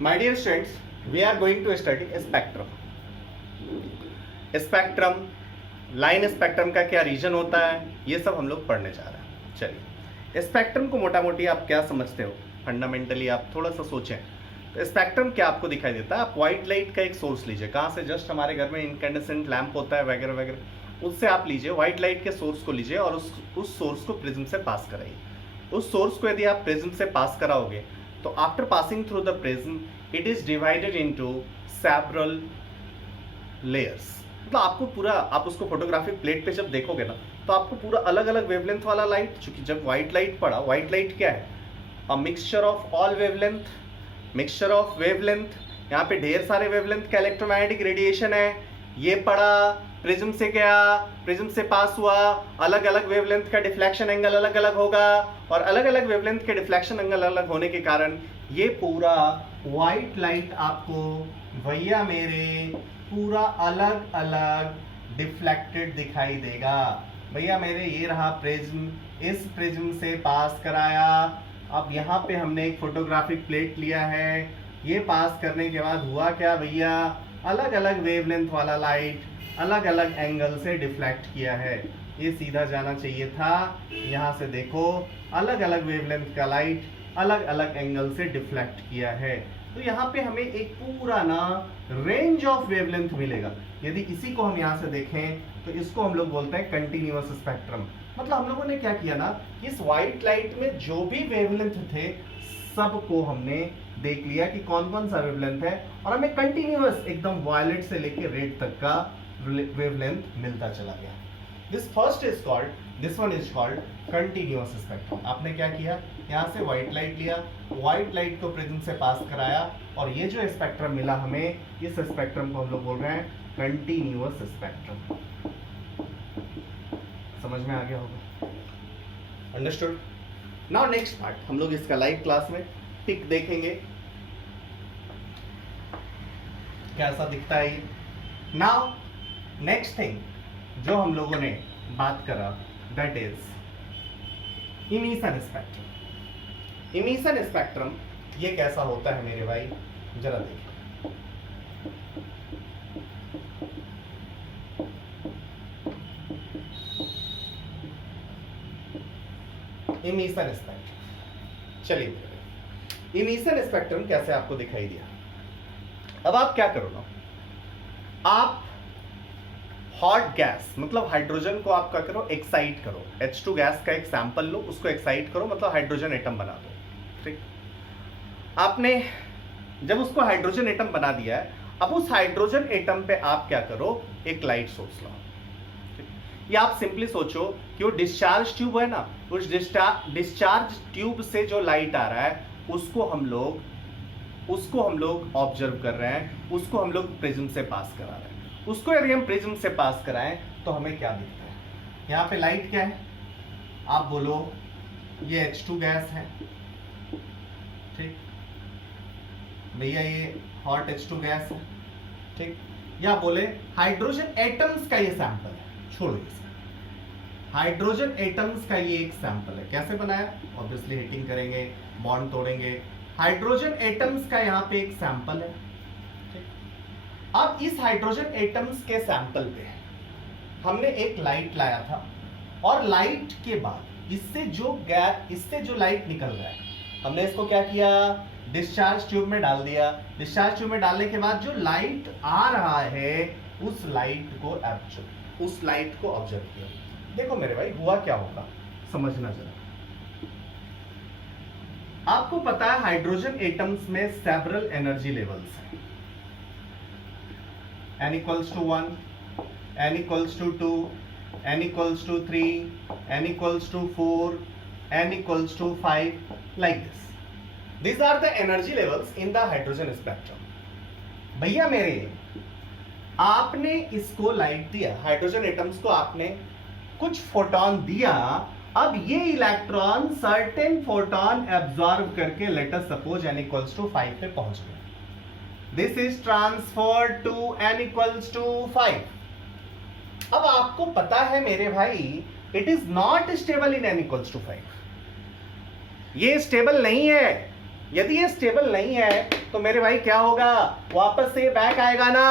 My dear students, we are going to study spectrum. Spectrum, line spectrum का क्या reason होता है, ये सब हम लोग पढ़ने जा रहे हैं. चलिए, स्पेक्ट्रम को मोटा मोटी आप क्या समझते हो, फंडामेंटली आप थोड़ा सा सोचें. तो स्पेक्ट्रम क्या आपको दिखाई देता है. आप व्हाइट लाइट का एक सोर्स लीजिए, कहाँ से, जस्ट हमारे घर में इनकैंडेसेंट लैंप होता है वगैरह वगैरह, उससे आप लीजिए, व्हाइट लाइट के सोर्स को लीजिए और उस सोर्स को प्रिज्म से पास कराइए. उस सोर्स को यदि आप प्रिज्म से पास कराओगे तो after passing through the prism it is divided into several layers. मतलब आपको पूरा, आप उसको फोटोग्राफिक प्लेट पे जब देखोगे ना तो आपको पूरा अलग अलग वेवलेंथ वाला लाइट, चूंकि जब व्हाइट लाइट पड़ा, व्हाइट लाइट क्या है, a mixture of all wavelength, mixture of wavelength. यहाँ पे ढेर सारे वेवलेंथ का इलेक्ट्रोमैग्नेटिक रेडिएशन है. ये पड़ा, प्रिज्म से गया, प्रिज्म से पास हुआ, अलग अलग वेवलेंथ का डिफ्लेक्शन एंगल अलग अलग होगा और अलग अलग वेवलेंथ के डिफ्लेक्शन एंगल अलग होने के कारण ये पूरा व्हाइट लाइट आपको भैया मेरे पूरा अलग अलग डिफ्लेक्टेड दिखाई देगा. भैया मेरे ये रहा प्रिज्म, इस प्रिज्म से पास कराया. अब यहाँ पे हमने एक फोटोग्राफिक प्लेट लिया है, ये पास करने के बाद हुआ क्या भैया, अलग अलग वेवलेंथ वाला लाइट अलग अलग एंगल से डिफ्लेक्ट किया है. ये सीधा जाना चाहिए था, यहाँ से देखो अलग अलग वेवलेंथ का लाइट अलग अलग एंगल से डिफ्लेक्ट किया है. तो यहाँ पे हमें एक पूरा ना रेंज ऑफ वेवलेंथ मिलेगा. यदि इसी को हम यहाँ से देखें तो इसको हम लोग बोलते हैं कंटिन्यूअस स्पेक्ट्रम. मतलब हम लोगों ने क्या किया ना, इस व्हाइट लाइट में जो भी वेवलेंथ थे सबको हमने देख लिया कि कौन कौन सा वेवलेंथ है और हमें कंटिन्यूअस एकदम वायलेट से लेकर रेड तक का वेवलेंथ मिलता चला गया. This first is called, this one is called continuous spectrum. आपने क्या किया, यहाँ से व्हाइट लाइट लिया, व्हाइट लाइट को प्रिज्म से पास कराया और ये जो स्पेक्ट्रम मिला हमें, इस स्पेक्ट्रम को हम लोग बोल रहे हैं कंटिन्यूअस स्पेक्ट्रम. समझ में आ गया होगा, अंडरस्टूड. नाउ नेक्स्ट पार्ट हम लोग इसका लाइव क्लास में टिक देखेंगे कैसा दिखता है ये. नाउ नेक्स्ट थिंग जो हम लोगों ने बात करा that is emission spectrum. Emission spectrum ये कैसा होता है मेरे भाई, जरा देखिए. इमिशन स्पेक्ट्रम, चलिए इमिशन स्पेक्ट्रम कैसे आपको दिखाई दिया. अब आप क्या करो ना, आप हॉट गैस मतलब हाइड्रोजन को आप क्या करो, एक्साइट करो. H2 गैस का एक सैंपल लो, उसको एक्साइट करो, मतलब हाइड्रोजन एटम बना दो. ठीक, आपने जब उसको हाइड्रोजन एटम बना दिया है, अब उस हाइड्रोजन एटम पे आप क्या करो, एक लाइट सोर्स लो. या आप सिंपली सोचो कि वो डिस्चार्ज ट्यूब है ना, उस डिस्चार्ज ट्यूब से जो लाइट आ रहा है उसको हम लोग ऑब्जर्व कर रहे हैं, उसको हम लोग प्रिज्म से पास करा रहे हैं. उसको यदि हम प्रिज्म से पास कराएं तो हमें क्या दिखता है. यहाँ पे लाइट क्या है, आप बोलो ये H2 गैस है. ठीक भैया, ये हॉट H2 गैस है. ठीक, या बोले हाइड्रोजन एटम्स का ये सैंपल है. छोड़ो इसे, हाइड्रोजन एटम्स का ये एक सैंपल है. कैसे बनाया, ऑब्वियसली हीटिंग करेंगे, बॉन्ड तोड़ेंगे. हाइड्रोजन एटम्स का यहाँ पे एक सैंपल है. अब इस हाइड्रोजन एटम्स के सैंपल पे हमने एक लाइट लाया था और लाइट के बाद इससे जो लाइट निकल रहा है, हमने इसको क्या किया, डिस्चार्ज ट्यूब में डाल दिया. डिस्चार्ज ट्यूब में डालने के बाद जो लाइट आ रहा है उस लाइट को ऑब्जर्व किया. देखो मेरे भाई, हुआ क्या होगा समझना जरा. आपको पता है हाइड्रोजन एटम्स में सेवरल एनर्जी लेवल्स हैं. n equals to 1, n equals to 2, n equals to 3, n equals to 4, n equals to 5, like this. These are the energy levels in the hydrogen spectrum. भैया मेरे, आपने इसको light दिया, hydrogen atoms को आपने कुछ photon दिया. अब ये इलेक्ट्रॉन सर्टेन फोटोन एब्जॉर्ब करके late us suppose n equals to 5 पे पहुंच गया. This is transferred to n equals to 5. अब आपको पता है मेरे भाई, it is not stable in n equals to 5. ये स्टेबल नहीं है. यदि ये स्टेबल नहीं है तो मेरे भाई क्या होगा, वापस से बैक आएगा ना।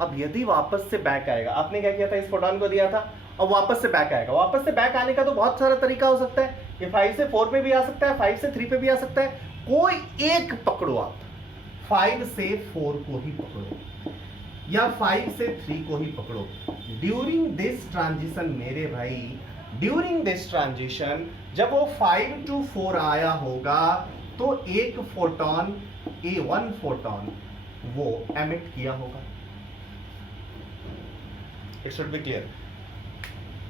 अब यदि वापस से बैक आएगा, आपने क्या किया था, इस फोटोन को दिया था, अब वापस से बैक आएगा। वापस से बैक आने का तो बहुत सारा तरीका हो सकता है, ये 5 से 4 पे भी आ सकता है, 5 से 3 पे भी आ सकता है, कोई एक पकड़ो आप, 5 से 4 को ही पकड़ो या 5 से 3 को ही पकड़ो। ड्यूरिंग दिस ट्रांजिशन मेरे भाई, ड्यूरिंग दिस ट्रांजिशन जब वो 5 to 4 आया होगा तो एक फोटोन, A1 फोटोन वो एमिट किया होगा। It should be clear.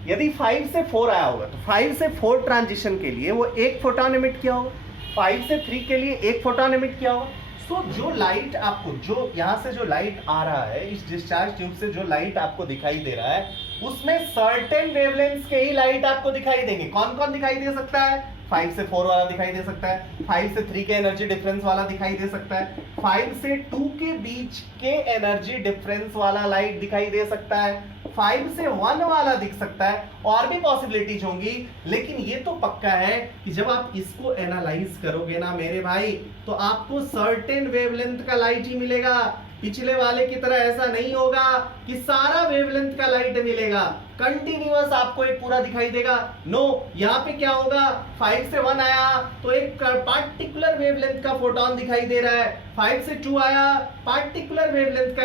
यदि 5 से 4 आया होगा तो 5 से 4 ट्रांजिशन के लिए वो एक फोटोन एमिट किया होगा, 5 से 3 के लिए एक फोटोन एमिट किया होगा। सो जो लाइट आपको, जो यहां से जो लाइट आ रहा है, इस डिस्चार्ज ट्यूब से जो लाइट आपको दिखाई दे रहा है, उसमें सर्टेन वेवलेंथ्स के ही लाइट आपको दिखाई देंगे। कौन कौन दिखाई दे सकता है, 5 से 4 वाला दिखाई दे सकता है, 5 से 3 के एनर्जी डिफरेंस वाला दिखाई दे सकता है, 5 से 2 के बीच के एनर्जी डिफरेंस वाला लाइट दिखाई दे सकता है, 5 से 1 वाला दिख सकता है, और भी पॉसिबिलिटीज होंगी। लेकिन ये तो पक्का है कि जब आप इसको एनालाइज करोगे ना मेरे भाई, तो आपको सर्टेन वेवलेंथ का लाइट ही मिलेगा। पिछले वाले की तरह ऐसा नहीं होगा कि सारा वेवलेंथ का लाइट मिलेगा, कंटिन्यूअस आपको एक पूरा दिखाई देगा। नो, यहाँ पे क्या होगा, 5 से 1 आया तो एक पार्टिकुलर वेवलेंथ का फोटोन दिखाई दे रहा है, 5 से 2 आया पार्टिकुलर वेवलेंथ का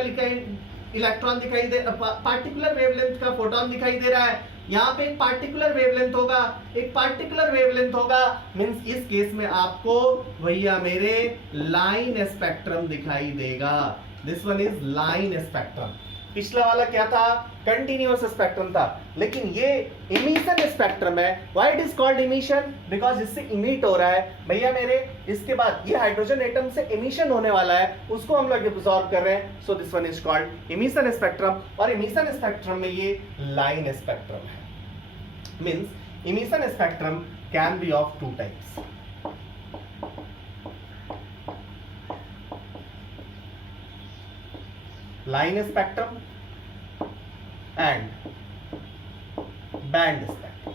इलेक्ट्रॉन दिखाई दे, पार्टिकुलर वेवलेंथ का फोटोन दिखाई दे रहा है। यहाँ पे एक पार्टिकुलर वेवलेंथ होगा, एक पार्टिकुलर वेवलेंथ होगा, मींस इस केस में आपको भैया मेरे लाइन स्पेक्ट्रम दिखाई देगा। This one is line spectrum. पिछला वाला क्या था, कंटिन्यूअस स्पेक्ट्रम था, लेकिन ये इमिशन स्पेक्ट्रम है। Why it is called emission, because इससे इमिट हो रहा है भैया मेरे। इसके बाद ये हाइड्रोजन एटम से इमिशन होने वाला है, उसको हम लोग एब्जॉर्ब कर रहे हैं। So this one is called emission spectrum. और इमिशन स्पेक्ट्रम में ये लाइन स्पेक्ट्रम है। Means emission spectrum can be of 2 types. Line spectrum and band spectrum.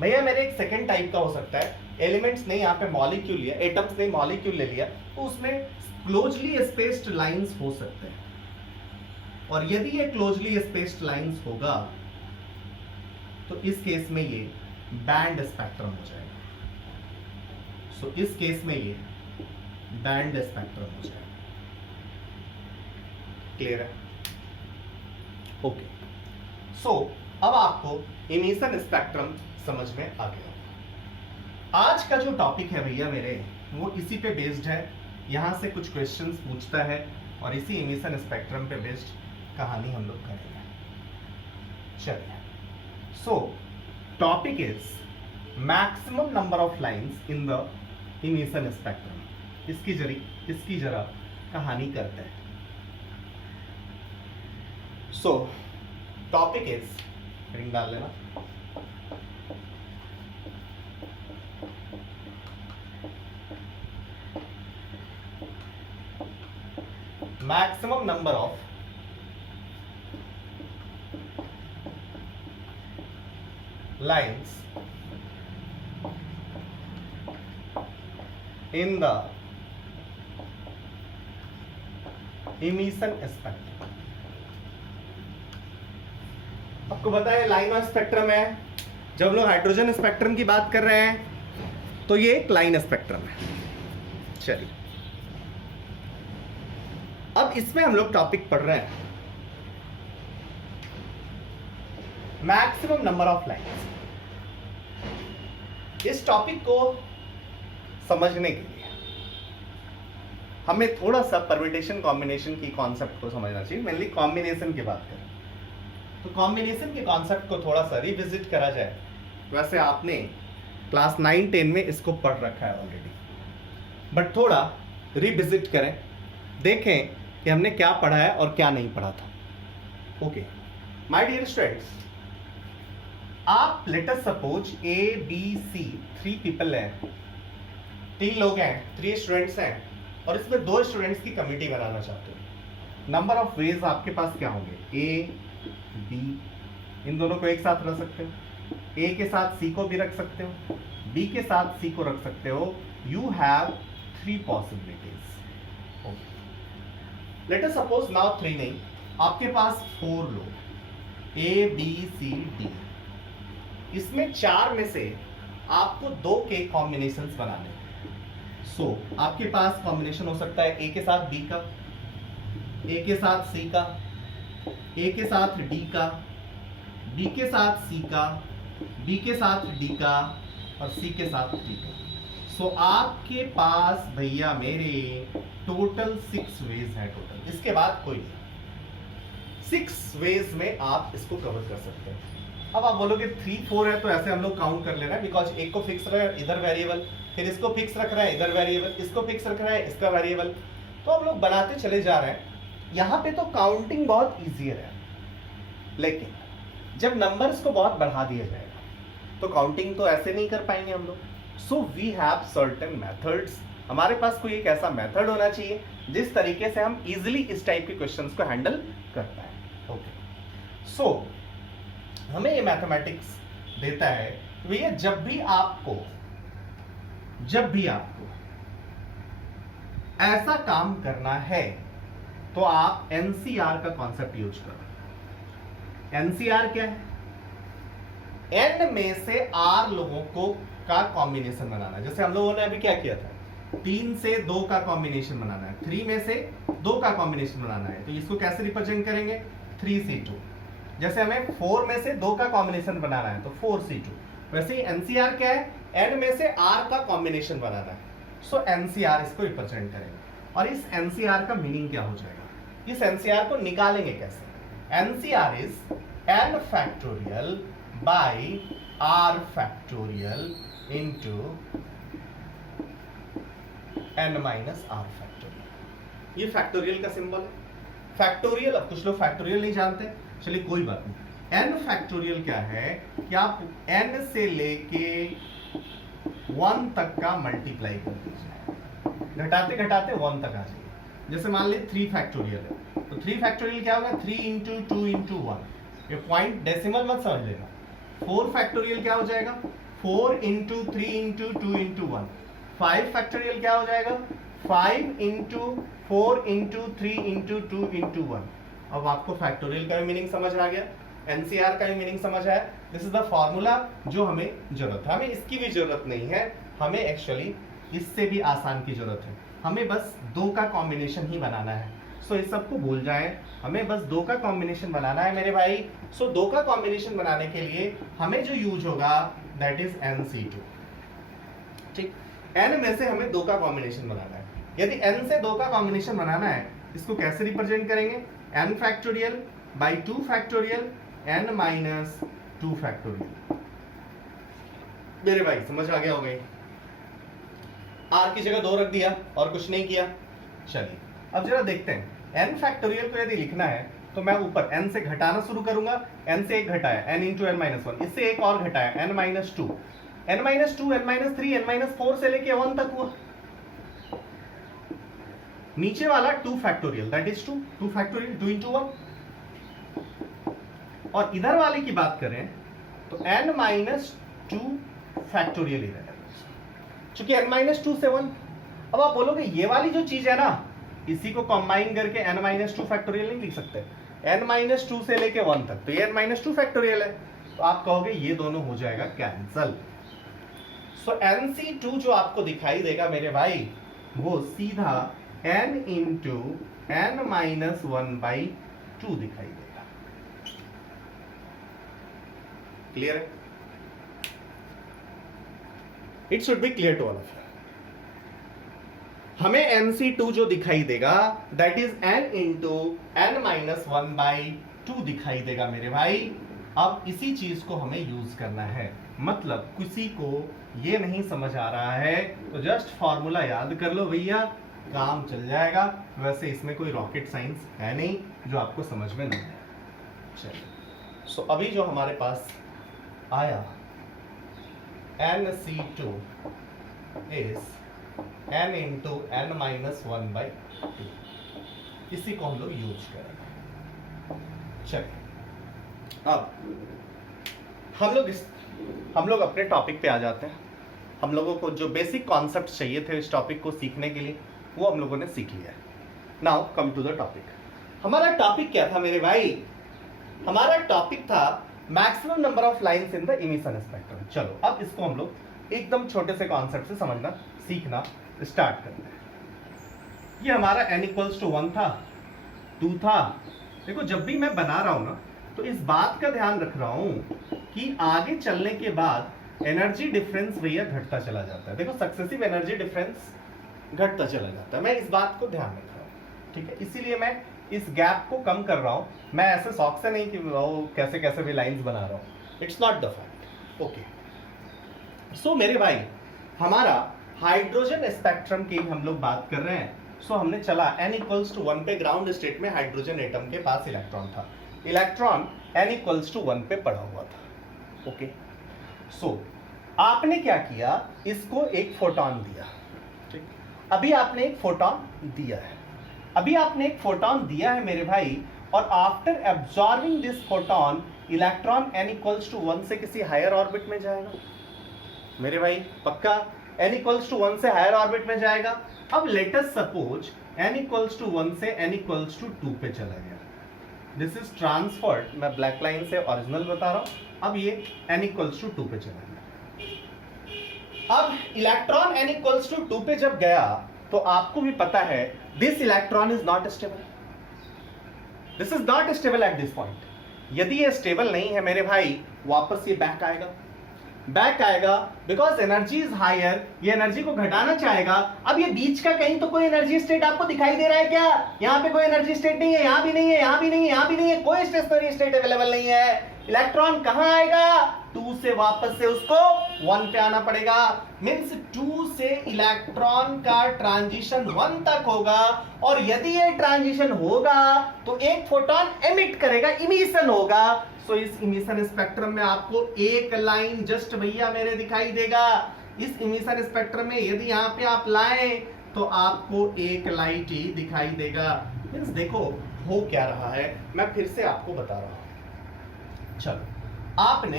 भैया मेरे एक सेकेंड टाइप का हो सकता है, एलिमेंट्स नहीं, यहाँ पे मॉलिक्यूल लिया, एटम्स नहीं मॉलिक्यूल ले लिया, तो उसमें क्लोजली स्पेस्ड लाइंस हो सकते हैं। और यदि ये क्लोजली स्पेस्ड लाइंस होगा तो इस केस में ये बैंड स्पेक्ट्रम हो जाएगा। सो इस केस में ये बैंड स्पेक्ट्रम हो जाएगा। क्लियर है? ओके। सो अब आपको इमिशन स्पेक्ट्रम समझ में आ गया। आज का जो टॉपिक है भैया मेरे, वो इसी पे बेस्ड है। यहां से कुछ क्वेश्चंस पूछता है और इसी इमिशन स्पेक्ट्रम पे बेस्ड कहानी हम लोग करेंगे। चलिए, सो topic is maximum number of lines in the emission spectrum. इसकी जरा कहानी करते हैं। सो टॉपिक इज, रिंग डाल लेना, maximum number of lines in the emission spectrum. आपको पता है लाइन ऑफ स्पेक्ट्रम है। जब लोग हाइड्रोजन स्पेक्ट्रम की बात कर रहे हैं तो ये एक लाइन स्पेक्ट्रम है। चलिए, अब इसमें हम लोग टॉपिक पढ़ रहे हैं मैक्सिमम नंबर ऑफ लाइन्स। इस टॉपिक को समझने के लिए हमें थोड़ा सा परम्यूटेशन कॉम्बिनेशन की कॉन्सेप्ट को समझना चाहिए। मेनली कॉम्बिनेशन की बात करें तो कॉम्बिनेशन के कॉन्सेप्ट को थोड़ा सा रिविजिट करा जाए। वैसे आपने क्लास 9-10 में इसको पढ़ रखा है ऑलरेडी, बट थोड़ा रिविजिट करें, देखें कि हमने क्या पढ़ा है और क्या नहीं पढ़ा था। ओके माय डियर स्टूडेंट्स, आप late us suppose ABC 3 people हैं, 3 लोग हैं, 3 स्टूडेंट्स हैं, और इसमें 2 स्टूडेंट्स की कमिटी बनाना चाहते हो। नंबर ऑफ वेज आपके पास क्या होंगे, A B, इन दोनों को एक साथ रख सकते हो, A के साथ C को भी रख सकते हो, B के साथ C को रख सकते हो, you have three possibilities. Okay. Let us suppose now 3 नहीं, आपके पास 4 लोग A B C D, इसमें 4 में से आपको 2 के कॉम्बिनेशंस बनाने हैं. सो आपके पास कॉम्बिनेशन हो सकता है A के साथ B का, A के साथ C का, A के साथ D का, B के साथ C का, B के साथ D का और C के साथ D का. सो आपके पास भैया मेरे टोटल 6 वेज है टोटल, इसके बाद कोई नहीं. 6 वेज में आप इसको कवर कर सकते हैं. अब आप बोलोगे 3 4 है तो ऐसे हम लोग काउंट कर ले रहे हैं, बिकॉज एक को फिक्स रख रहा है इधर वेरिएबल, फिर इसको फिक्स रख रहा है इधर वेरिएबल, इसको फिक्स रख रहा है इसका वेरिएबल, तो हम लोग बनाते चले जा रहे हैं. यहाँ पे तो काउंटिंग बहुत ईजियर है, लेकिन जब नंबर्स को बहुत बढ़ा दिया जाएगा तो काउंटिंग तो ऐसे नहीं कर पाएंगे हम लोग. So we have certain methods. हमारे पास कोई एक ऐसा मेथड होना चाहिए जिस तरीके से हम इजीली इस टाइप के क्वेश्चंस को हैंडल कर पाए. ओके, सो हमें ये मैथमेटिक्स देता है भैया जब भी आपको ऐसा काम करना है तो आप एनसीआर का कॉन्सेप्ट यूज करो. एनसीआर क्या है? एन में से आर लोगों को का कॉम्बिनेशन बनाना है. जैसे हम लोगों ने अभी क्या किया था, 3 से 2 का कॉम्बिनेशन बनाना है, 3 में से 2 का कॉम्बिनेशन बनाना है, तो इसको कैसे रिप्रेजेंट करेंगे? 3C2. जैसे हमें 4 में से 2 का कॉम्बिनेशन बनाना है तो 4C2. वैसे ही एनसीआर क्या है? एन में से आर का कॉम्बिनेशन बनाना है. सो एनसीआर इसको रिप्रेजेंट करेंगे. और इस एनसीआर का मीनिंग क्या हो जाएगा? इस एनसीआर को निकालेंगे कैसे? NCR is N factorial by R factorial into n minus r factorial. ये फैक्टोरियल का सिंबल है. फैक्टोरियल, अब कुछ लोग फैक्टोरियल नहीं जानते, चलिए कोई बात नहीं. n फैक्टोरियल क्या है कि आप n से लेके 1 तक का मल्टीप्लाई कर दीजिए, घटाते घटाते 1 तक आ जाइए. जैसे मान लीजिए 3 फैक्टोरियल है तो 3 फैक्टोरियल क्या होगा? 3 इंटू 2 इंटू 1. ये पॉइंट डेसिमल मत समझ लेना. 4 फैक्टोरियल क्या हो जाएगा? 4 इंटू 3 इंटू 2 इंटू 1. 5 फैक्टोरियल क्या हो जाएगा? 5 इंटू 4 इंटू 3 इंटू 2 इंटू 1. अब आपको फैक्टोरियल का भी मीनिंग समझ आ गया, एनसीआर का भी मीनिंग समझ आया. दिस इज द फॉर्मूला जो हमें जरूरत है. हमें इसकी भी जरूरत नहीं है, हमें एक्चुअली इससे भी आसान की जरूरत है. हमें बस 2 का कॉम्बिनेशन ही बनाना है. सो इस सबको भूल जाएं, हमें बस 2 का कॉम्बिनेशन बनाना है मेरे भाई. सो 2 का कॉम्बिनेशन बनाने के लिए हमें जो यूज होगा दैट इज NC2. ठीक, n में से हमें 2 का कॉम्बिनेशन बनाना है. यदि n से 2 का कॉम्बिनेशन बनाना है, इसको कैसे रिप्रेजेंट करेंगे? n factorial by 2 factorial n minus 2 factorial. मेरे भाई समझ आ गया हो गई? r की जगह 2 रख दिया और कुछ नहीं किया. चलिए अब जरा देखते हैं. n फैक्टोरियल को यदि लिखना है तो मैं ऊपर n से घटाना शुरू करूंगा. n से एक घटाया, n इंटू n माइनस 1. इससे एक और घटाया, n minus 2, n minus 2, n minus 3, n minus 4 से लेके 1 तक हुआ. नीचे वाला 2 factorial that is 2 factorial 2 into 1. और इधर वाले की बात करें तो n माइनस 2 फैक्टोरियल इधर है, चूंकि n माइनस 2 से 1. अब आप बोलोगे ये वाली जो चीज है ना, इसी को कंबाइन करके n माइनस 2 फैक्टोरियल नहीं लिख सकते? n माइनस 2 से लेके 1 तक तो ये n माइनस 2 फैक्टोरियल है, तो आप कहोगे ये दोनों हो जाएगा कैंसल. सो NC2 जो आपको दिखाई देगा मेरे भाई, वो सीधा n into n minus 1 by 2 दिखाई देगा. क्लियर है? It should be clear to all of you. हमें NC2 जो दिखाई देगा that is n into n minus 1 by 2 दिखाई देगा मेरे भाई. अब इसी चीज को हमें यूज करना है. मतलब किसी को ये नहीं समझ आ रहा है तो जस्ट फॉर्मूला याद कर लो भैया, काम चल जाएगा. वैसे इसमें कोई रॉकेट साइंस है नहीं जो आपको समझ में नहीं आए. चलिए, सो अभी जो हमारे पास आया NC2 is n into n minus 1 by 2. इसी को हम लोग यूज करेंगे. चलिए अब हम लोग अपने टॉपिक पे आ जाते हैं. हम लोगों को जो बेसिक कॉन्सेप्ट चाहिए थे इस टॉपिक को सीखने के लिए वो हम लोगों ने सीख लिया है। Now come to the topic. हमारा टॉपिक क्या था मेरे भाई? हमारा टॉपिक था maximum number of lines in the emission spectrum. चलो अब इसको हम लोग एकदम छोटे से कॉन्सेप्ट से समझना सीखना स्टार्ट करते हैं। ये हमारा n इक्वल्स टू 1 था, 2 था। देखो जब भी मैं बना रहा हूं ना तो इस बात का ध्यान रख रहा हूं कि आगे चलने के बाद एनर्जी डिफरेंस भैया घटता चला जाता है। देखो सक्सेसिव एनर्जी डिफरेंस घटता चला जाता है, मैं इस बात को ध्यान रख रहा हूं, ठीक है। इसीलिए मैं इस गैप को कम कर रहा हूं। मैं ऐसे शौक से नहीं कि वो कैसे कैसे भी लाइंस बना रहा हूं, it's not the fact. Okay so मेरे भाई हमारा हाइड्रोजन स्पेक्ट्रम की हम लोग बात कर रहे हैं। सो हमने चला n इक्वल्स टू 1 पे ग्राउंड स्टेट में हाइड्रोजन एटम के पास इलेक्ट्रॉन था, इलेक्ट्रॉन n इक्वल्स टू 1 पे पड़ा हुआ था। ओके सो आपने क्या किया, इसको एक फोटोन दिया, ठीक। अभी आपने एक फोटोन दिया है, अभी आपने एक फोटोन दिया है मेरे भाई, और after absorbing this photon electron n equals to 1 से किसी हायर ऑर्बिट में जाएगा मेरे भाई, पक्का n इक्वल्स टू 1 से हायर ऑर्बिट में जाएगा। अब let us suppose n equals to 1 से n इक्वल्स टू 2 पे चला गया, दिस इज ट्रांसफर्ड। मैं ब्लैक लाइन से ओरिजिनल बता रहा हूं। अब ये n इक्वल्स टू 2 पे चला गया। अब इलेक्ट्रॉन n इक्वल्स टू 2 पे जब गया तो आपको भी पता है this electron is not stable, this is not stable at this point. यदि ये स्टेबल नहीं है मेरे भाई, वापस ये बैक आएगा, बैक आएगा बिकॉज एनर्जी इज हायर, ये एनर्जी को घटाना चाहेगा। अब ये बीच का कहीं तो कोई एनर्जी स्टेट आपको दिखाई दे रहा है क्या? यहाँ पे कोई एनर्जी स्टेट नहीं है, यहाँ भी नहीं है, यहाँ भी नहीं है, यहाँ भी नहीं है, कोई स्टेशनरी स्टेट अवेलेबल नहीं है। इलेक्ट्रॉन कहाँ आएगा? 2 से वापस से उसको 1 पे आना पड़ेगा। मींस 2 से इलेक्ट्रॉन का ट्रांजिशन 1 तक होगा, और यदि ये ट्रांजिशन होगा तो एक फोटोन एमिट करेगा, इमिशन होगा। सो इस इमिशन स्पेक्ट्रम में आपको एक लाइन जस्ट भैया मेरे दिखाई देगा। इस इमिशन स्पेक्ट्रम में यदि यहाँ पे आप लाएं तो आपको एक लाइट ही दिखाई देगा। मींस देखो हो क्या रहा है, मैं फिर से आपको बता रहा हूं। चलो आपने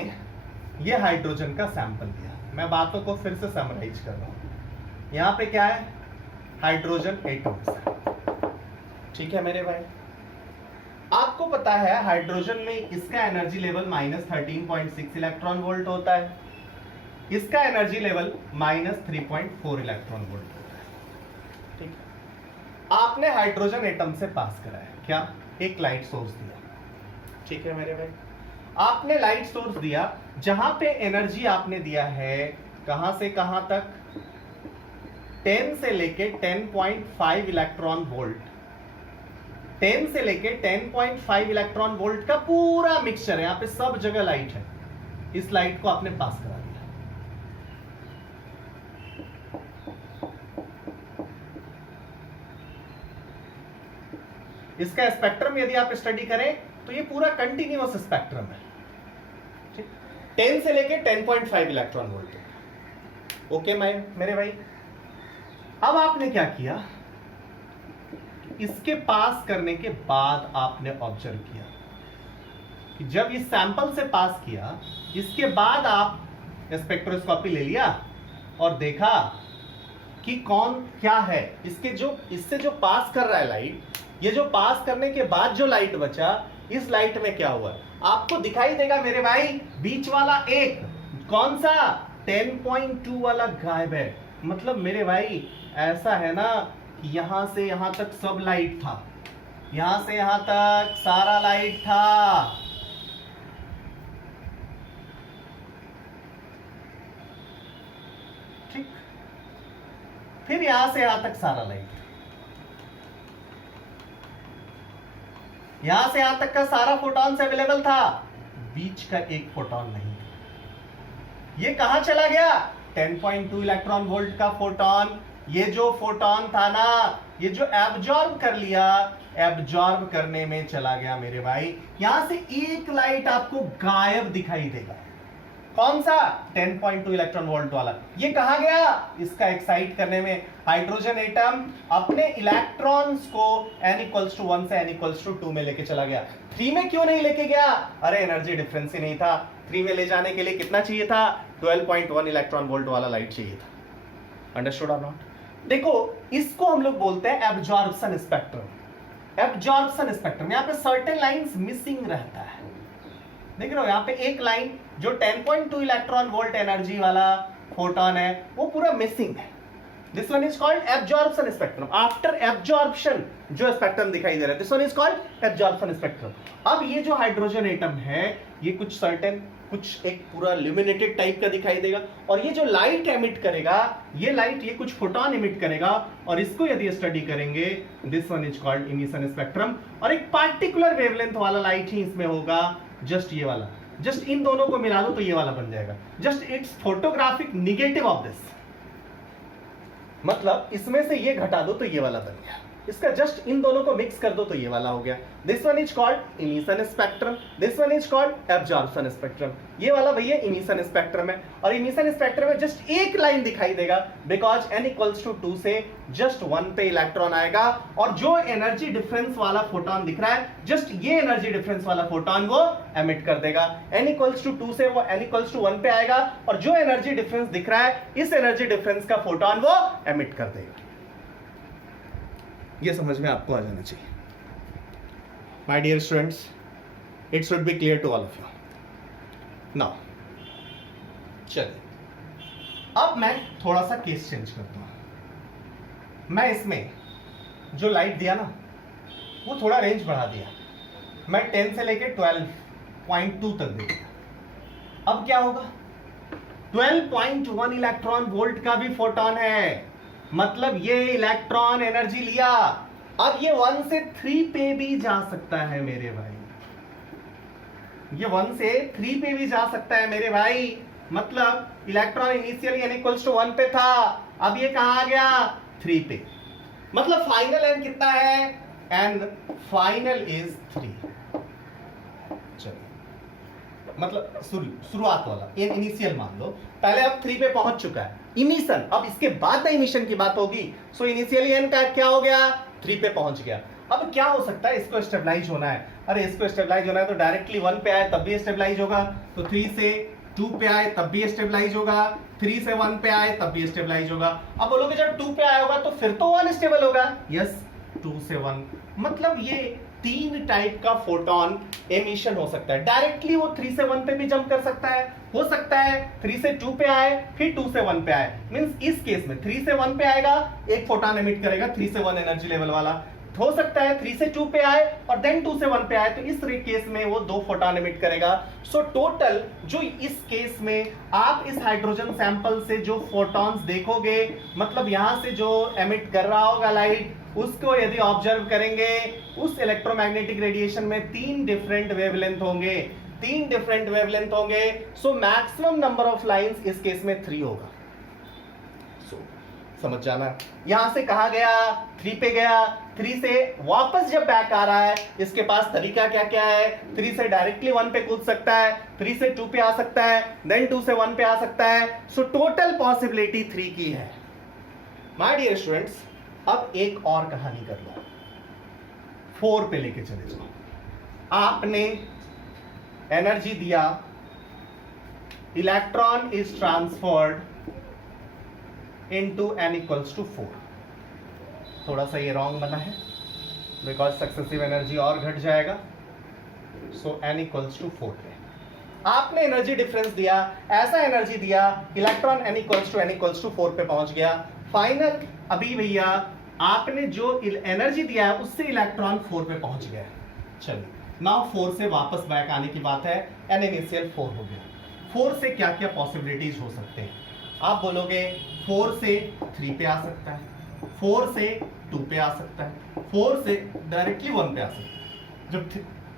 ये हाइड्रोजन का सैंपल लिया, मैं बातों को फिर से समराइज कर रहा हूं। यहाँ पे क्या है? हाइड्रोजन एटम्स, ठीक है मेरे भाई। आपको पता है हाइड्रोजन में इसका एनर्जी लेवल -13.6 इलेक्ट्रॉन वोल्ट होता है, इसका एनर्जी लेवल -3.4 इलेक्ट्रॉन वोल्ट होता है, ठीक है। आपने हाइड्रोजन एटम से पास कराया क्या? एक लाइट सोर्स दिया, ठीक है मेरे भाई। आपने लाइट सोर्स दिया जहां पे एनर्जी आपने दिया है कहां से कहां तक? 10 से लेके 10.5 इलेक्ट्रॉन वोल्ट, 10 से लेके 10.5 इलेक्ट्रॉन वोल्ट का पूरा मिक्सचर है। यहां पे सब जगह लाइट है, इस लाइट को आपने पास करा दिया। इसका स्पेक्ट्रम यदि आप स्टडी करें तो ये पूरा कंटिन्यूअस स्पेक्ट्रम है, ठीक। 10 से लेके 10.5 इलेक्ट्रॉन वोल्ट। ओके मेरे भाई, अब आपने क्या किया? इसके पास करने के बाद आपने ऑब्जर्व किया कि जब इस सैंपल से पास किया, इसके बाद आप स्पेक्ट्रोस्कोपी ले लिया और देखा कि कौन क्या है। इसके जो इससे जो पास कर रहा है लाइट, ये जो पास करने के बाद जो लाइट बचा, इस लाइट में क्या हुआ आपको दिखाई देगा मेरे भाई। बीच वाला एक कौन सा? 10.2 वाला गायब है। मतलब मेरे भाई ऐसा है ना, यहां से यहां तक सब लाइट था, यहां से यहां तक सारा लाइट था, ठीक। फिर यहां से यहां तक सारा लाइट, यहां से यहां तक का सारा फोटॉन्स अवेलेबल था, बीच का एक फोटॉन नहीं। ये कहां चला गया? 10.2 इलेक्ट्रॉन वोल्ट का फोटॉन। ये जो फोटॉन था ना, ये जो एब्जॉर्ब कर लिया, एब्जॉर्ब करने में चला गया मेरे भाई। यहां से एक लाइट आपको गायब दिखाई देगा। कौन सा 10.2 इलेक्ट्रॉन वोल्ट वाला। ये कहा गया इसका एक्साइट करने में हाइड्रोजन एटम अपने इलेक्ट्रॉन्स को n=1 से n=2 में लेके चला गया। 3 में क्यों नहीं लेके गया? अरे एनर्जी डिफरेंस ही नहीं था। 3 में ले जाने के लिए कितना चाहिए था? 12.1 इलेक्ट्रॉन वोल्ट वाला लाइट चाहिए था। अंडरस्टूड और नॉट? देखो इसको हम लोग बोलते हैं एब्जॉर्प्शन स्पेक्ट्रम। एब्जॉर्प्शन स्पेक्ट्रम, यहाँ पे सर्टेन लाइंस मिसिंग रहता है। देख रहे हो यहाँ पे एक लाइन जो 10.2 इलेक्ट्रॉन वोल्ट एनर्जी वाला फोटोन है वो पूरा मिसिंग है। This one is called absorption spectrum. After absorption जो स्पेक्ट्रम दिखाई दे रहा है, this one is called absorption spectrum. अब ये जो हाइड्रोजन एटम है ये कुछ सर्टेन, कुछ एक पूरा ल्यूमिनेटेड टाइप का दिखाई देगा, और ये जो लाइट एमिट करेगा, ये लाइट ये कुछ फोटोन एमिट करेगा, और इसको यदि स्टडी करेंगे this one is called emission spectrum. और एक पार्टिकुलर वेवलेंथ वाला लाइट ही इसमें होगा, जस्ट ये वाला। जस्ट इन दोनों को मिला दो तो ये वाला बन जाएगा। Just it's photographic negative of this, मतलब इसमें से ये घटा दो तो ये वाला बन गया। इसका जस्ट इन दोनों को मिक्स कर दो तो ये वाला हो गया। This one is called emission spectrum, this one is called absorption spectrum. ये वाला भैया इमिशन स्पेक्ट्रम है, और इमिशन स्पेक्ट्रम में जस्ट एक लाइन दिखाई देगा, बिकॉज n=2 से जस्ट 1 पे इलेक्ट्रॉन आएगा, और जो एनर्जी डिफरेंस वाला फोटोन दिख रहा है जस्ट ये एनर्जी डिफरेंस वाला फोटोन वो एमिट कर देगा। n=2 से वो n=1 पे आएगा, और जो एनर्जी डिफरेंस दिख रहा है इस एनर्जी डिफरेंस का फोटोन वो एमिट कर देगा। ये समझ में आपको आ जाना चाहिए। My dear students, it should be clear to all of you. Now चलिए अब मैं थोड़ा सा केस चेंज करता हूं। मैं इसमें जो लाइट दिया ना वो थोड़ा रेंज बढ़ा दिया, मैं 10 से लेके 12.2 तक दे दिया। अब क्या होगा? 12.1 इलेक्ट्रॉन वोल्ट का भी फोटोन है, मतलब ये इलेक्ट्रॉन एनर्जी लिया। अब ये 1 से 3 पे भी जा सकता है मेरे भाई, ये 1 से 3 पे भी जा सकता है मेरे भाई। मतलब इलेक्ट्रॉन इनिशियली n=1 पे था, अब ये कहां आ गया? 3 पे। मतलब फाइनल n कितना है? n final is 3। चलिए मतलब शुरुआत वाला इनिशियल मान लो, पहले अब 3 पे पहुंच चुका है इमिशन, अब इसके बाद ना इमिशन की बात होगी। सो इनिशियली n का क्या हो गया? 3 पे पहुंच गया। अब क्या हो सकता है? इसको स्टेबलाइज होना है। अरे इसको स्टेबलाइज होना है तो डायरेक्टली 1 पे आए तब भी स्टेबलाइज होगा, तो 3 से 2 पे आए तब भी स्टेबलाइज होगा, 3 से 1 पे आए तब भी स्टेबलाइज होगा। अब बोलोगे जब 2 पे आया होगा तो फिर तो 1 स्टेबल होगा। यस, 2 से 1, मतलब ये 3 टाइप का फोटोन एमिशन हो सकता है। डायरेक्टली वो 3 से 1 पे भी जंप कर सकता है, हो सकता है 3 से 2 पे आए फिर 2 से 1 पे आए। मींस इस केस में 3 से 1 पे आएगा, एक फोटोन एमिट करेगा 3 से 1 एनर्जी लेवल वाला। हो सकता है 3 से 2 पे आए और देन 2 से 1 पे आए, तो इस केस में वो 2 फोटोन एमिट करेगा। सो टोटल जो इस केस में आप इस हाइड्रोजन सैंपल से जो फोटॉन्स देखोगे, मतलब यहां से जो एमिट कर रहा होगा लाइट, उसको यदि ऑब्जर्व करेंगे, उस इलेक्ट्रोमैग्नेटिक रेडिएशन में 3 डिफरेंट वेवलेंथ होंगे, 3 डिफरेंट वेवलेंथ होंगे। So maximum number of lines इस केस में 3 होगा। सो समझ जाना, यहां से कहा गया 3 पे गया, 3 से वापस जब बैक आ रहा है इसके पास तरीका क्या क्या है? 3 से डायरेक्टली 1 पे कूद सकता है, 3 से 2 पे आ सकता है, देन 2 से 1 पे आ सकता है। सो टोटल पॉसिबिलिटी 3 की है। माय डियर स्टूडेंट्स, अब एक और कहानी कर लो, 4 पे लेके चले जाओ। आपने एनर्जी दिया, electron is transferred into n=4। थोड़ा सा ये रॉन्ग बना है बिकॉज सक्सेसिव एनर्जी और घट जाएगा। सो n=4 पे आपने एनर्जी डिफरेंस दिया, ऐसा एनर्जी दिया, इलेक्ट्रॉन n=4 पे पहुंच गया। फाइनल अभी भैया आपने जो एनर्जी दिया है उससे इलेक्ट्रॉन 4 पे पहुंच गया। चलिए नाउ 4 से वापस बैक आने की बात है, n इनिशियल 4 हो गया। 4 से क्या क्या पॉसिबिलिटीज हो सकते हैं? आप बोलोगे 4 से 3 पे आ सकता है, 4 से 2 पे आ सकता है, 4 से डायरेक्टली 1 पे आ सकता है। जब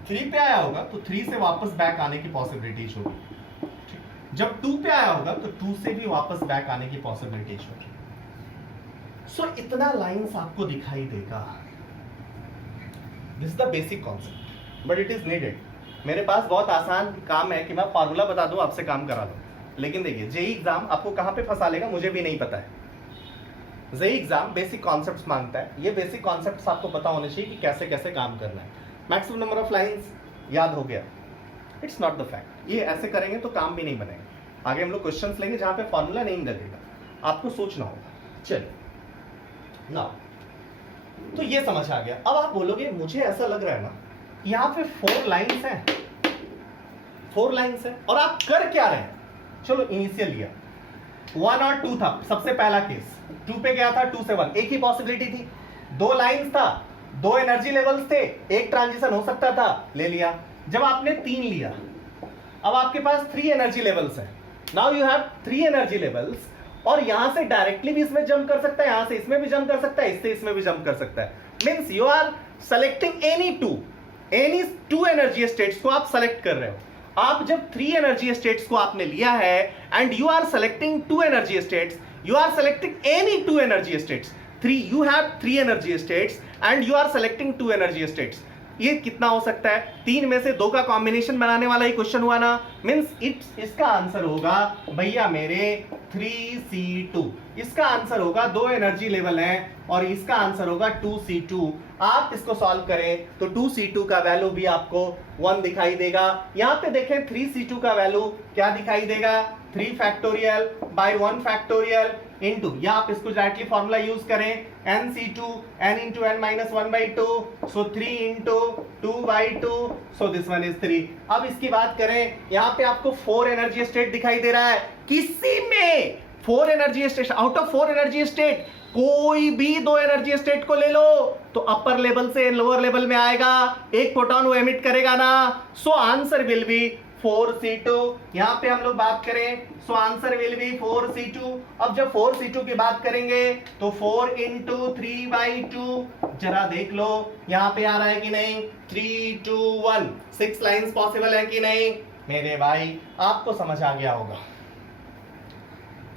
3 पे आया होगा तो 3 से वापस बैक आने की पॉसिबिलिटीज होगी। जब 2 पे आया होगा तो 2 से भी वापस बैक आने की पॉसिबिलिटीज होगी। सो इतना लाइंस आपको दिखाई देगा। This is the basic concept but it is needed. मेरे पास बहुत आसान काम है कि मैं फार्मूला बता दूं, आपसे काम करा लो। लेकिन देखिए जेई एग्जाम आपको कहाँ पे फंसा लेगा मुझे भी नहीं पता है। जेई एग्जाम बेसिक कॉन्सेप्ट्स मांगता है, ये बेसिक कॉन्सेप्ट्स आपको पता होने चाहिए कि कैसे कैसे काम करना है। मैक्सिमम नंबर ऑफ लाइंस याद हो गया, इट्स नॉट द फैक्ट। ये ऐसे करेंगे तो काम भी नहीं बनेगा। आगे हम लोग क्वेश्चंस लेंगे जहां पे फॉर्मूला नहीं लगेगा, आपको सोचना होगा। चलिए नाउ तो ये समझ आ गया। अब आप बोलोगे मुझे ऐसा लग रहा है ना यहाँ पे 4 लाइंस हैं, 4 लाइंस हैं और आप कर क्या रहे हैं। चलो इनिशियल लिया 1 और 2 था, सबसे पहला केस 2 पे गया था, 2 से 1 एक ही पॉसिबिलिटी थी। 2 लाइंस था, 2 एनर्जी लेवल्स थे, एक ट्रांजिशन हो सकता था, ले लिया। जब आपने 3 लिया, अब आपके पास 3 एनर्जी लेवल्स हैं। Now you have 3 energy levels और यहां से डायरेक्टली भी इसमें जंप कर सकता है, यहां से इसमें भी जंप कर सकता है, इससे इसमें भी जंप कर सकता है। Means you are selecting any two energy states को आप सेलेक्ट कर रहे हो। आप जब 3 एनर्जी स्टेट्स को आपने लिया है and you are selecting 2 energy states, you are selecting any 2 energy states. 3 you have 3 energy states and you are selecting 2 energy states. ये कितना हो सकता है, 3 में से 2 का कॉम्बिनेशन बनाने वाला ही क्वेश्चन हुआ ना। मींस इसका आंसर होगा भैया मेरे 3C2। इसका आंसर होगा 2 एनर्जी लेवल है और इसका आंसर होगा 2C2। आप इसको सॉल्व करें तो 2C2 का वैल्यू भी आपको 1 दिखाई देगा। यहां पे देखें 3C2 का वैल्यू क्या दिखाई देगा, 3 फैक्टोरियल बाय 1 फैक्टोरियल इनटू, या आप इसको डायरेक्टली फॉर्मूला यूज करें nC2 n into n minus 1/2, so 3 into 2/2, so this one is 3। अब इसकी बात करें, यहाँ पे आपको 4 एनर्जी स्टेट दिखाई दे रहा है। किसी में 4 energy state, out of 4 energy state कोई भी 2 एनर्जी स्टेट को ले लो तो अपर लेवल से लोअर लेवल में आएगा, एक प्रोटॉन वो एमिट करेगा ना। So answer will be 4C2। यहां पे हम लोग बात करें so answer will be 4C2। अब जब 4C2 की बात करेंगे तो 4 into 3/2, जरा देख लो यहां पे आ रहा है कि नहीं, 3 2 1, 6 लाइंस पॉसिबल है कि नहीं मेरे भाई, आपको समझ आ गया होगा।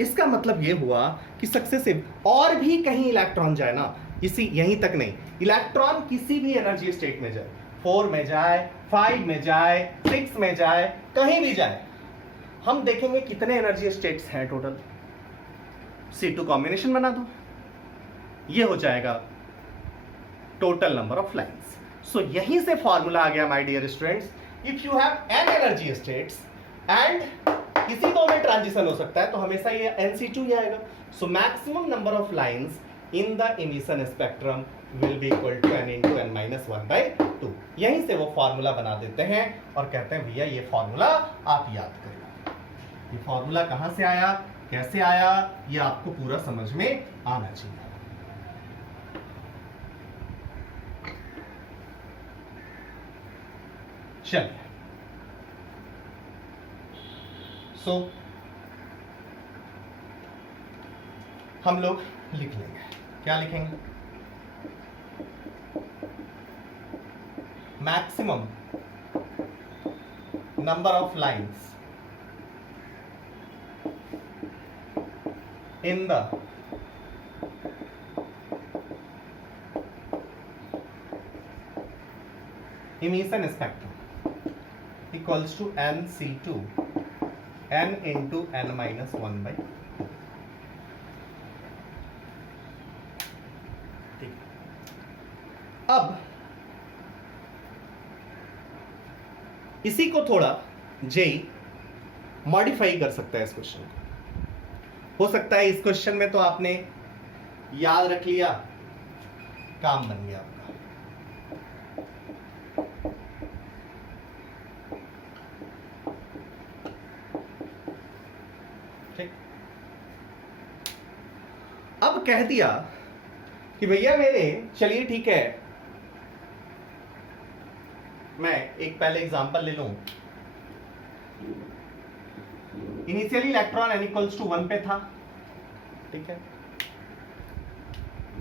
इसका मतलब ये हुआ कि सक्सेसिव और भी कहीं इलेक्ट्रॉन जाए ना, इसी यहीं तक नहीं, इलेक्ट्रॉन किसी भी एनर्जी स्टेट में जाए, 4 में जाए, 5 में जाए, 6 में जाए, कहीं भी जाए, हम देखेंगे कितने एनर्जी स्टेट्स हैं टोटल। C2 कॉम्बिनेशन बना दो, ये हो जाएगा total number of lines. So यहीं से फॉर्मूला आ गया my dear students, if you have n energy states and किसी 2 में ट्रांजिशन हो सकता है तो हमेशा ये nC2 ही आएगा। So maximum number of lines in the emission spectrum will be equal to n into n minus 1/2। यहीं से वो फॉर्मूला बना देते हैं और कहते हैं भैया ये फॉर्मूला आप याद करिए। ये फॉर्मूला कहां से आया, कैसे आया, ये आपको पूरा समझ में आना चाहिए। चलिए सो हम लोग लिख लेंगे, क्या लिखेंगे, maximum number of lines in the emission spectrum equals to nC2 n into n minus 1/2। अब इसी को थोड़ा जेई मॉडिफाई कर सकता है इस क्वेश्चन को। हो सकता है इस क्वेश्चन में तो आपने याद रख लिया, काम बन गया आपका। ठीक, अब कह दिया कि भैया मेरे, चलिए ठीक है, मैं एक पहले एग्जांपल ले लूं। Initially electron n equals to 1 पे था, ठीक है।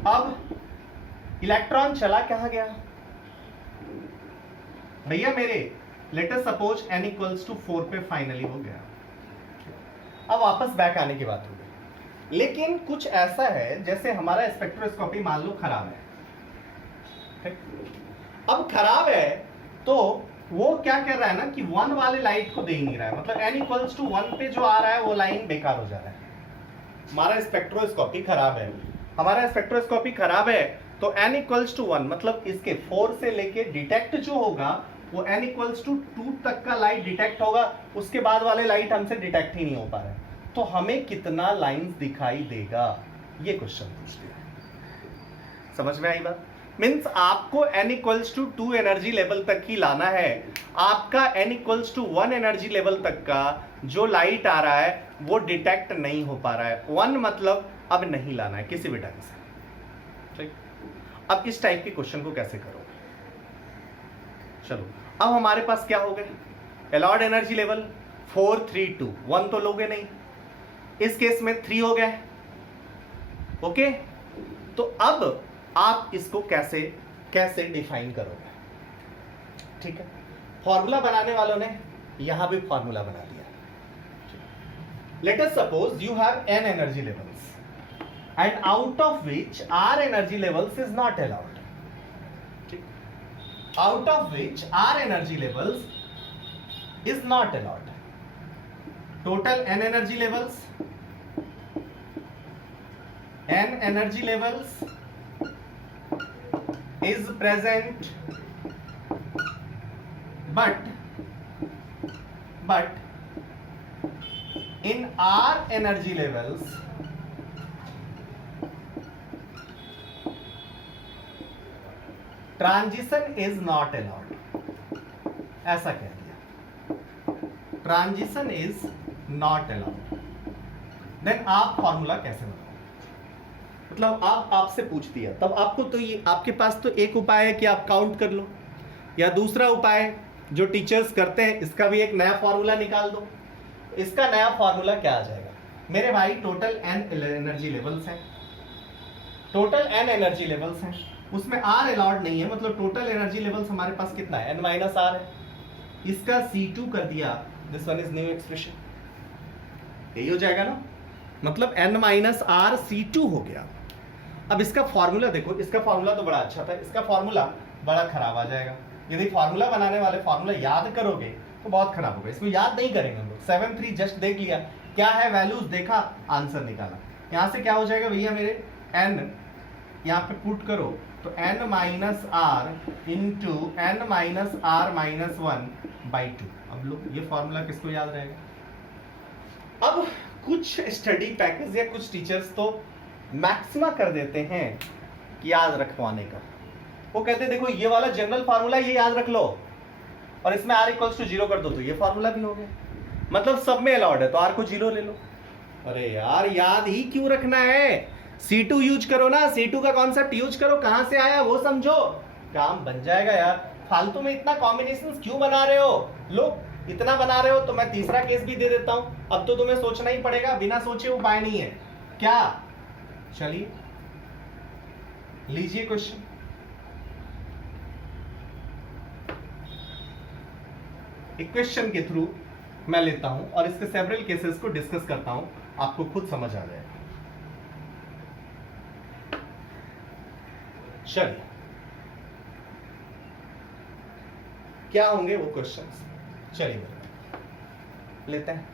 अब इलेक्ट्रॉन चला कहां गया भैया मेरे, let us suppose n equals to 4 पे फाइनली हो गया। अब वापस बैक आने की बात हो गई, लेकिन कुछ ऐसा है जैसे हमारा स्पेक्ट्रोस्कोपी मान लो खराब है, ठीक। अब खराब है तो वो क्या कर रहा है ना कि 1 वाले लाइट को दे ही नहीं रहा है, मतलब n इक्वल्स टू 1 पे जो आ रहा है वो लाइन बेकार हो जा रहा है। हमारा स्पेक्ट्रोस्कोपी खराब है, हमारा स्पेक्ट्रोस्कोपी खराब है, तो n इक्वल्स टू 1 मतलब इसके 4 से लेके डिटेक्ट जो होगा वो n इक्वल्स टू 2 तक का लाइट डिटेक्ट होगा, उसके बाद वाले लाइट हमसे डिटेक्ट ही नहीं हो पा रहे, तो हमें कितना लाइंस दिखाई देगा, ये क्वेश्चन पूछ लिया। समझ में आई बात? मीन्स आपको n equals to 2 energy level तक ही लाना है, आपका n equals to 1 energy level तक का जो लाइट आ रहा है वो डिटेक्ट नहीं हो पा रहा है। 1 मतलब अब नहीं लाना है किसी भी ढंग से, ठीक। अब इस टाइप के क्वेश्चन को कैसे करोगे? चलो अब हमारे पास क्या हो गया, अलाउड एनर्जी लेवल 4 3 2, 1 तो लोगे नहीं, इस केस में 3 हो गया, ओके। तो अब आप इसको कैसे कैसे डिफाइन करोगे? ठीक है, फॉर्मूला बनाने वालों ने यहां भी फॉर्मूला बना दिया। Let us suppose you have n energy levels and out of which r energy levels is not allowed, ठीक, out of which r energy levels is not allowed. Total n energy levels, n energy levels is present, but in R energy levels transition is not allowed, ऐसा कह दिया, transition is not allowed। Then आप formula कैसे बनाओ? मतलब आप आपसे पूछ दिया, तब आपको तो ये आपके पास तो एक उपाय है कि आप काउंट कर लो, या दूसरा उपाय जो टीचर्स करते हैं इसका भी एक नया फॉर्मूला निकाल दो। इसका नया फॉर्मूला क्या आ जाएगा मेरे भाई? टोटल n एनर्जी लेवल्स हैं, टोटल n एनर्जी लेवल्स हैं, उसमें r अलाउड नहीं है, मतलब टोटल एनर्जी लेवल्स हमारे पास कितना है? n माइनस r है, इसका C2 कर दिया, this one is new expression, यही हो जाएगा ना, मतलब n माइनस r C2 हो गया। अब इसका फॉर्मूला देखो, इसका फॉर्मूला तो बड़ा अच्छा था, इसका फॉर्मूला बड़ा खराब आ जाएगा। यदि फॉर्मूला बनाने वाले फॉर्मूला याद करोगे तो बहुत खराब होगा, इसको याद नहीं करेंगे हम लोग। 7 3 जस्ट देख लिया, क्या है वैल्यूज देखा, आंसर निकाला। यहाँ से क्या हो जाएगा भैया मेरे, n यहाँ पे पुट करो तो n minus r into n minus r minus 1/2। अब लोग ये फॉर्मूला किसको याद रहेगा? अब कुछ स्टडी पैकेज या कुछ टीचर्स तो मैक्सिमा कर देते हैं याद रखवाने का, वो कहते हैं देखो ये वाला जनरल फार्मूला ये याद रख लो और इसमें r इक्वल्स टू 0 कर दो तो ये फार्मूला भी हो गया, मतलब सब में अलाउड है तो r को 0 ले लो। अरे यार याद ही क्यों रखना है, C2 यूज करो ना, C2 का कॉन्सेप्ट यूज करो, कहां से आया वो समझो, काम बन जाएगा यार। फालतू में इतना कॉम्बिनेशन क्यों बना रहे हो? लोग इतना बना रहे हो तो मैं तीसरा केस भी दे देता हूं, अब तो तुम्हें सोचना ही पड़ेगा, बिना सोचे उपाय नहीं है क्या? चलिए लीजिए क्वेश्चन। इक्वेशन के थ्रू मैं लेता हूं और इसके सेवरल केसेस को डिस्कस करता हूं, आपको खुद समझ आ जाएगा। चलिए क्या होंगे वो क्वेश्चंस, चलिए लेते हैं।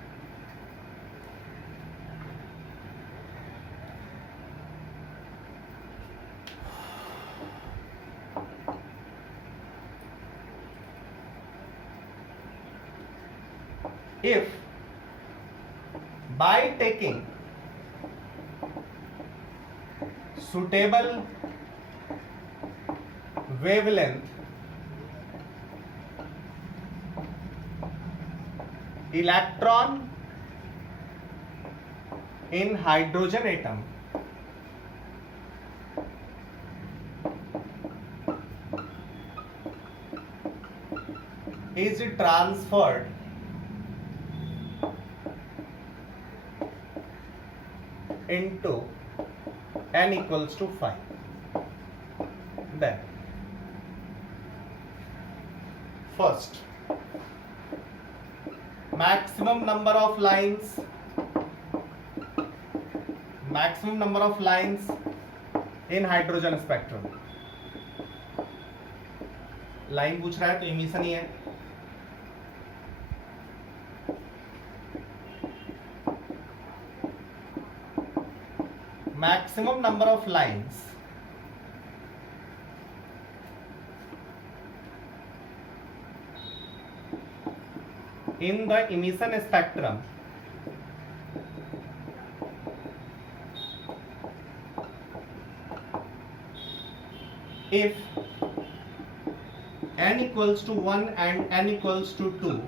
If by taking suitable wavelength electron in hydrogen atom is transferred into n equals to 5, then first maximum number of lines in hydrogen spectrum, line पूछ रहा है तो इमिशन ही है, maximum number of lines in the emission spectrum if n equals to 1 and n equals to 2,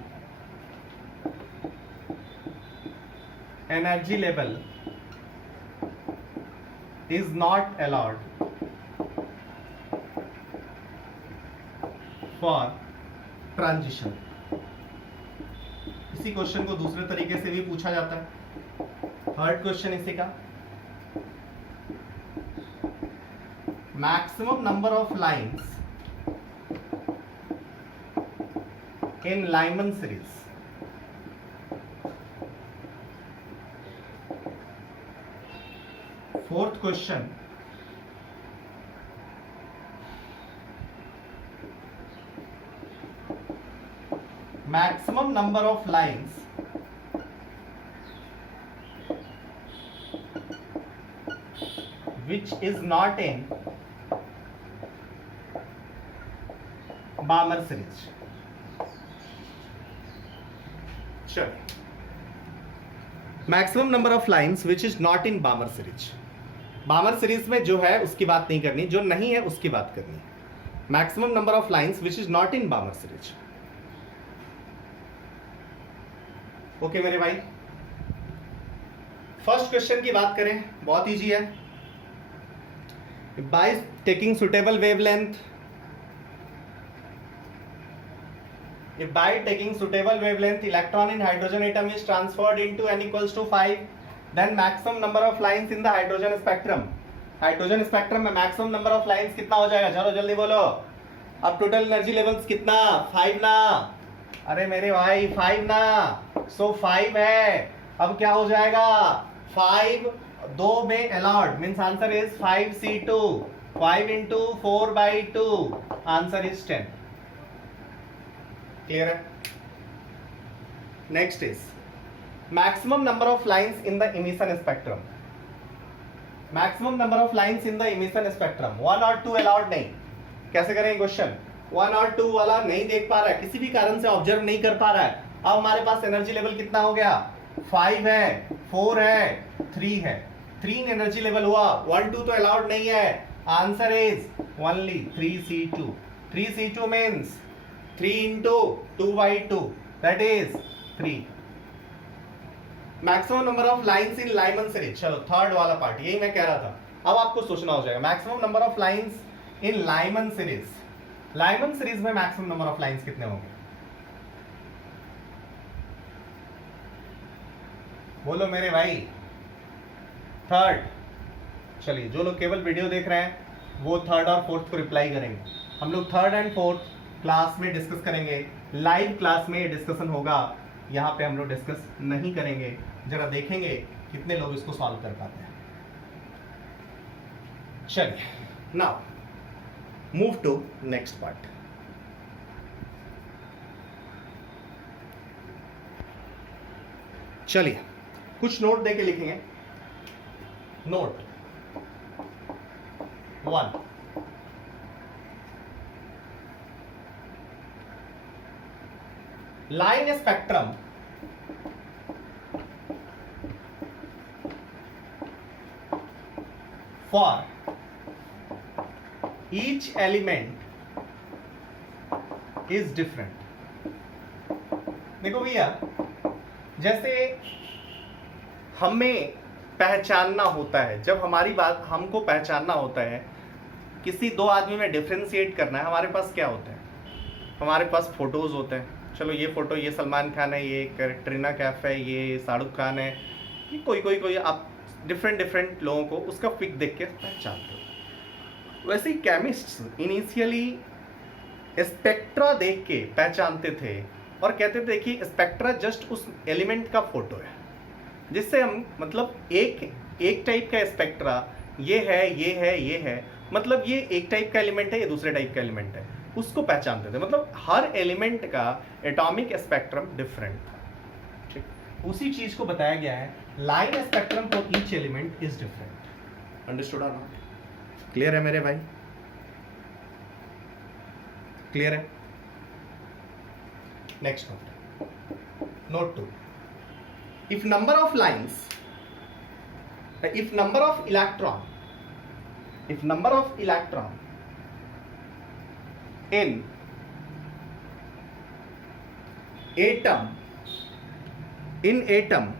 energy level is not allowed for transition. इसी question को दूसरे तरीके से भी पूछा जाता है. थर्ड क्वेश्चन इसी का, maximum number of lines in Lyman series. Fourth question, maximum number of lines which is not in Balmer series. चलो, maximum number of lines which is not in बामर series. बामर series में जो है उसकी बात नहीं करनी, जो नहीं है उसकी बात करनी. Maximum number of lines which is not in बामर series. Okay मेरे भाई, फर्स्ट क्वेश्चन की बात करें, बहुत इजी है. By taking suitable wavelength, if by taking suitable wavelength electron in hydrogen atom is transferred into n equals to 5, then maximum number of lines in the hydrogen spectrum. Hydrogen spectrum में maximum number of lines कितना हो जाएगा? चलो जल्दी बोलो. अब total energy levels कितना? 5 ना. अरे मेरे भाई 5 ना. सो 5 है. अब क्या हो जाएगा? 5 दो में allot means answer is 5c2. 5 into 4/2 answer is 10. Clear है? Next is maximum number of lines in the emission spectrum. Maximum number of lines in the emission spectrum 1 और 2 अलाउड नहीं. कैसे करेंगे क्वेश्चन? 1 और 2 वाला नहीं देख पा रहा है, किसी भी कारण से ऑब्जर्व नहीं कर पा रहा है. अब हमारे पास एनर्जी लेवल कितना हो गया? 5 है, 4 है, 3 है. 3 एनर्जी लेवल हुआ. 1 2 तो अलाउड नहीं है. Answer is only 3c2. 3c2 means 3 into 2/2, that is 3. Maximum number of lines in Lyman series. चलो थर्ड वाला पार्ट, यही मैं कह रहा था. अब आपको सोचना हो जाएगा maximum number of lines in Lyman series. Lyman series में मैक्सिमम नंबर ऑफ लाइंस कितने होंगे? बोलो मेरे भाई. थर्ड. चलिए, जो लोग केवल वीडियो देख रहे हैं वो थर्ड और फोर्थ को रिप्लाई करेंगे. हम लोग थर्ड एंड फोर्थ क्लास में डिस्कस करेंगे. लाइव क्लास में डिस्कशन होगा, यहाँ पे हम लोग डिस्कस नहीं करेंगे. जरा देखेंगे कितने लोग इसको सॉल्व कर पाते हैं. चलिए, now move to next part. चलिए, कुछ नोट देके लिखेंगे. Note 1, line spectrum for each element is different. देखो भैया, जैसे हमें पहचानना होता है, जब हमारी बात हमको पहचानना होता है, किसी दो आदमी में डिफ्रेंशिएट करना है, हमारे पास क्या होता है? हमारे पास फोटोज होते हैं. चलो ये फोटो, ये सलमान खान है, ये कैटरीना कैफ है, ये शाहरुख खान है, ये कोई आप डिफरेंट लोगों को उसका पिक देख के पहचानते हो. वैसे ही केमिस्ट्स इनिशियली स्पेक्ट्रा देख के पहचानते थे और कहते थे कि स्पेक्ट्रा जस्ट उस एलिमेंट का फोटो है, जिससे हम मतलब एक टाइप का स्पेक्ट्रा ये है, मतलब ये एक टाइप का एलिमेंट है, ये दूसरे टाइप का एलिमेंट है, उसको पहचानते थे. मतलब हर एलिमेंट का एटॉमिक स्पेक्ट्रम डिफरेंट था. ठीक, उसी चीज को बताया गया है. Line spectrum for each element is different. Understood और नॉट? क्लियर है मेरे भाई? क्लियर है? Next note 2, if number of lines, if number of electron in atom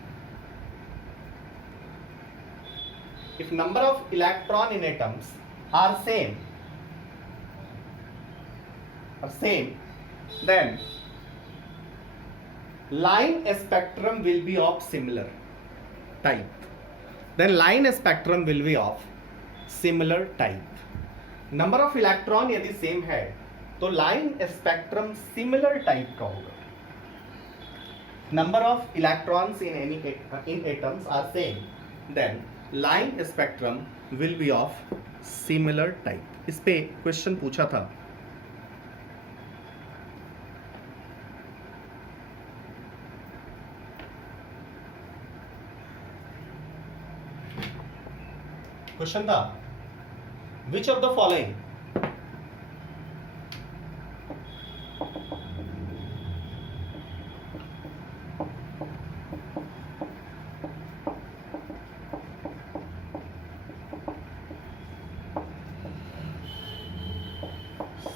if number of electron in atoms are same, then line spectrum will be of similar type. Number of electron यदि same है तो line spectrum similar type का होगा. Number of electrons in atoms are same, then line spectrum will be of similar type. इस पे question पूछा था. Question था, which of the following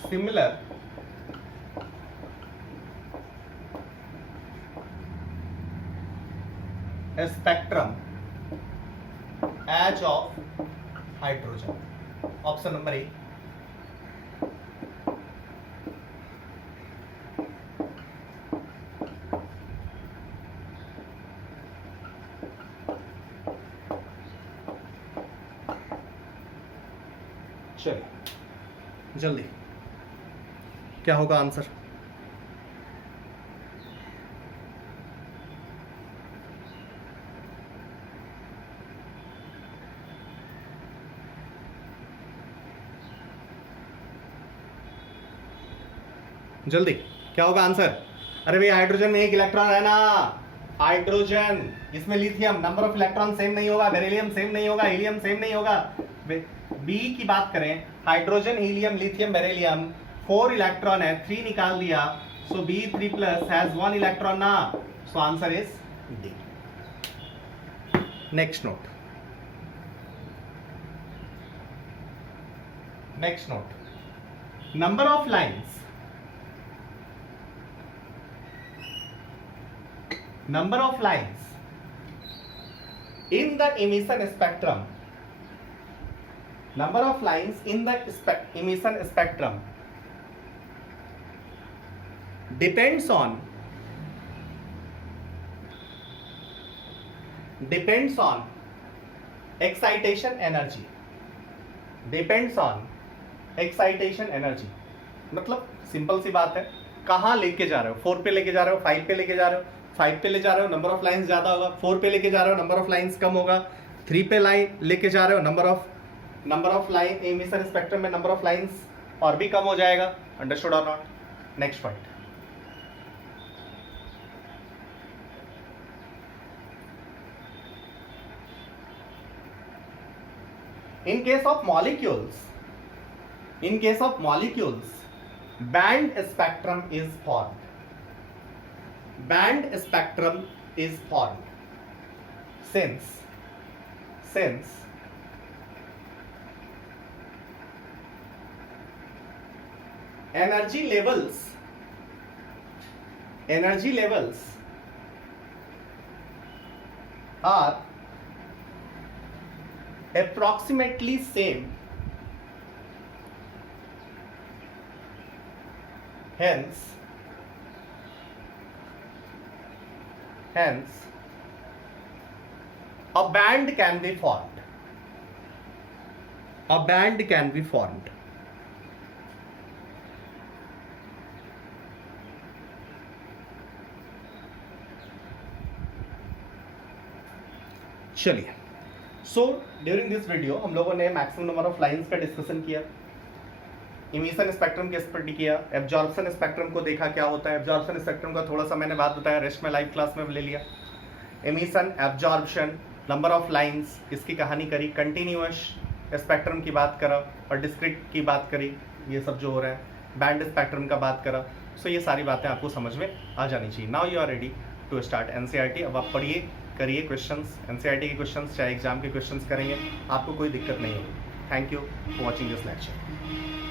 similar spectrum as of hydrogen? Option number A. चलिए जल्दी, क्या होगा आंसर? जल्दी, क्या होगा आंसर? अरे भाई हाइड्रोजन में एक इलेक्ट्रॉन है ना, हाइड्रोजन, इसमें lithium, number of electron same नहीं होगा, बेरिलियम सेम नहीं होगा, हीलियम सेम नहीं होगा. बी की बात करें, hydrogen, helium, lithium, beryllium, 4 electron है, 3 निकाल दिया, सो B3+ हैज 1 इलेक्ट्रॉन ना, so answer is D. Next note, number of lines in the emission spectrum, depends on excitation energy. मतलब सिंपल सी बात है, कहाँ लेके जा रहे हो? 4 पे लेके जा रहे हो, 5 पे लेके जा रहे हो, 5 पे ले जा रहे हो, नंबर ऑफ लाइंस ज्यादा होगा, 4 पे लेके जा रहे हो, नंबर ऑफ लाइंस कम होगा, 3 पे लाइन लेके जा रहे हो, number of line emission spectrum में नंबर ऑफ लाइंस और भी कम हो जाएगा. अंडरस्टूड और not? Next point, in case of molecules band spectrum is formed. Since energy levels are approximately same, hence a band can be formed. चलिए, so during this video हम लोगों ने maximum number of lines का discussion किया, emission spectrum के study किया, absorption spectrum को देखा क्या होता है. एब्जॉर्प्शन स्पेक्ट्रम का थोड़ा सा मैंने बात बताया, रेस्ट में लाइव क्लास में ले लिया. Emission, absorption, number of lines, इसकी कहानी करी, कंटिन्यूअस स्पेक्ट्रम की बात करा और डिस्क्रीट की बात करी, ये सब जो हो रहा है, बैंड स्पेक्ट्रम का बात करा। सो ये सारी बातें आपको समझ में आ जानी चाहिए। Now you are ready to start NCERT. अब आप पढ़िए, करिए क्वेश्चंस, एनसीईआरटी के क्वेश्चंस चाहे एग्जाम के क्वेश्चंस करेंगे, आपको कोई दिक्कत नहीं होगी। Thank you for watching this lecture.